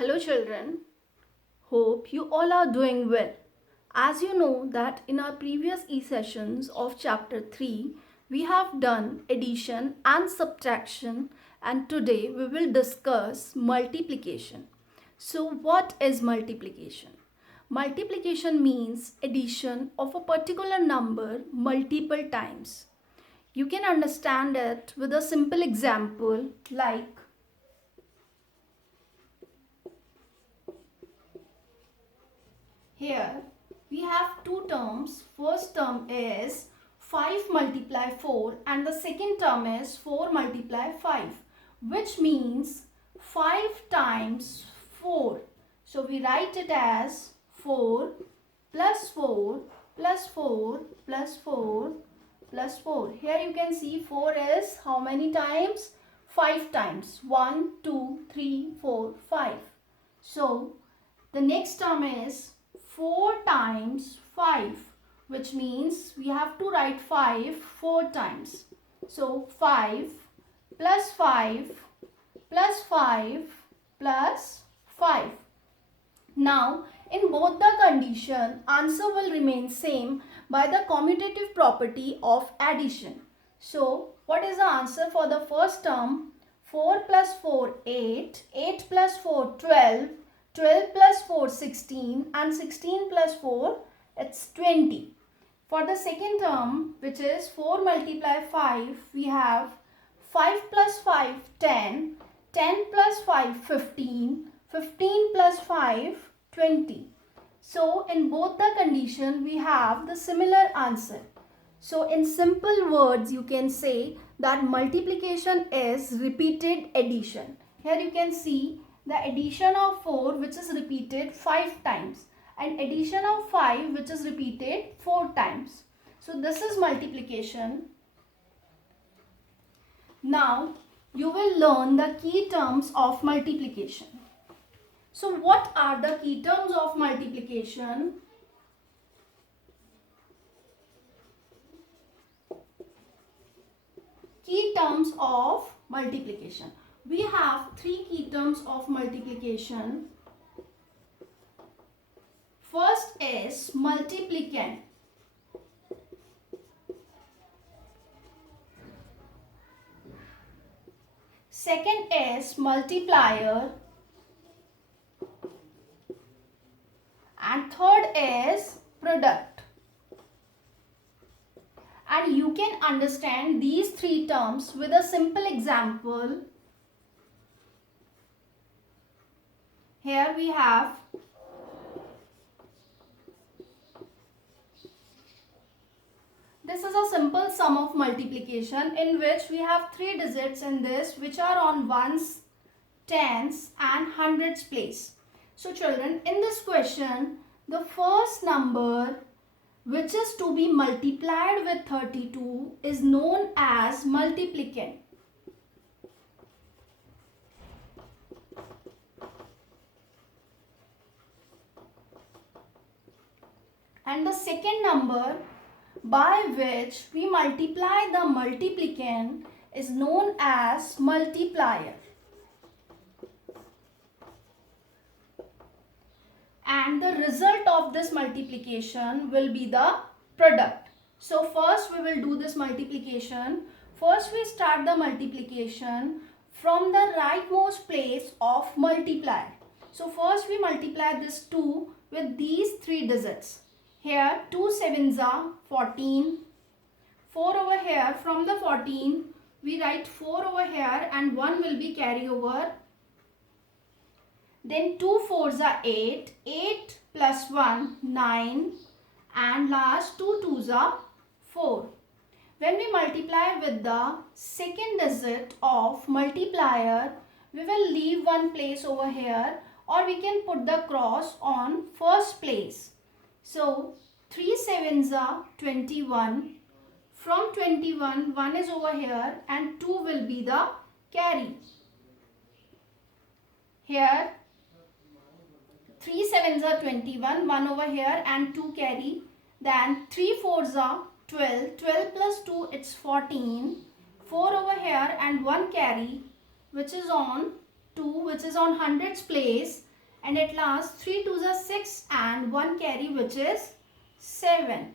Hello children, hope you all are doing well. As you know that in our previous e-sessions of chapter 3, we have done addition and subtraction, and today we will discuss multiplication. So what is multiplication? Multiplication means addition of a particular number multiple times. You can understand it with a simple example like here we have two terms. First term is 5 multiply 4 and the second term is 4 multiply 5, which means 5 times 4. So we write it as 4 plus 4 plus 4 plus 4 plus 4. Here you can see 4 is how many times? 5 times. 1, 2, 3, 4, 5. So the next term is 4 times 5, which means we have to write 5 4 times. So 5 plus 5 plus 5 plus 5. Now in both the condition, answer will remain same by the commutative property of addition. So what is the answer for the first term? 4 plus 4 8, 8 plus 4 12, 12 plus 4 16 and 16 plus 4 it's 20. For the second term, which is 4 multiply 5, we have 5 plus 5 10, 10 plus 5 15, 15 plus 5 20. So in both the condition we have the similar answer. So in simple words you can say that multiplication is repeated addition. Here you can see the addition of 4 which is repeated 5 times and addition of 5 which is repeated 4 times. So this is multiplication. Now you will learn the key terms of multiplication. So what are the key terms of multiplication? Key terms of multiplication. We have three key terms of multiplication. First is multiplicand. Second is multiplier. And third is product. And you can understand these three terms with a simple example. Here we have this is a simple sum of multiplication in which we have three digits in this which are on ones, tens and hundreds place. So children, in this question, the first number which is to be multiplied with 32 is known as multiplicand. And the second number by which we multiply the multiplicand is known as multiplier. And the result of this multiplication will be the product. So first we will do this multiplication. First we start the multiplication from the rightmost place of multiplier. So first we multiply this 2 with these three digits. Here 2 sevens are 14. 4 over here, from the 14 we write 4 over here and 1 will be carry over. Then 2 fours are 8, 8 plus 1, 9 and last 2 twos are 4. When we multiply with the second digit of multiplier, we will leave one place over here or we can put the cross on first place. So 3 sevens are 21. From 21, 1 is over here and 2 will be the carry. Here 3 sevens are 21, 1 over here and 2 carry. Then 3 fours are 12, 12 plus 2 it's 14. 4 over here and 1 carry which is on 2 which is on hundreds place. and at last 3 2s are 6 and 1 carry which is 7.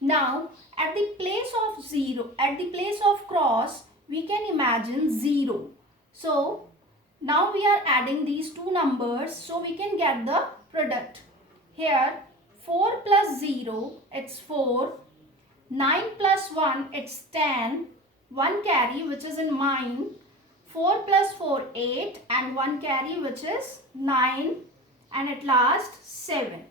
Now at the place of 0, at the place of cross, we can imagine 0. So now we are adding these two numbers so we can get the product. Here 4 plus 0 it's 4, 9 plus 1 it's 10, 1 carry which is in mine, 4 plus 4 8 and 1 carry which is 9 and at last 7.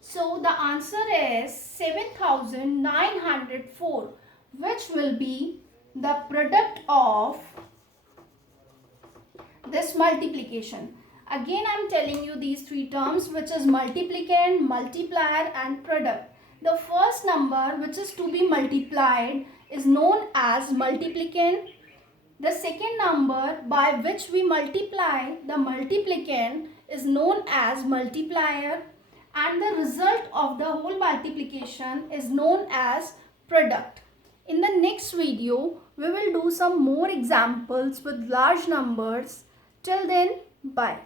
So the answer is 7904, which will be the product of this multiplication. Again I am telling you these three terms, which is multiplicand, multiplier and product. The first number which is to be multiplied is known as multiplicand. The second number by which we multiply the multiplicand is known as multiplier, and the result of the whole multiplication is known as product. In the next video, we will do some more examples with large numbers. Till then, bye.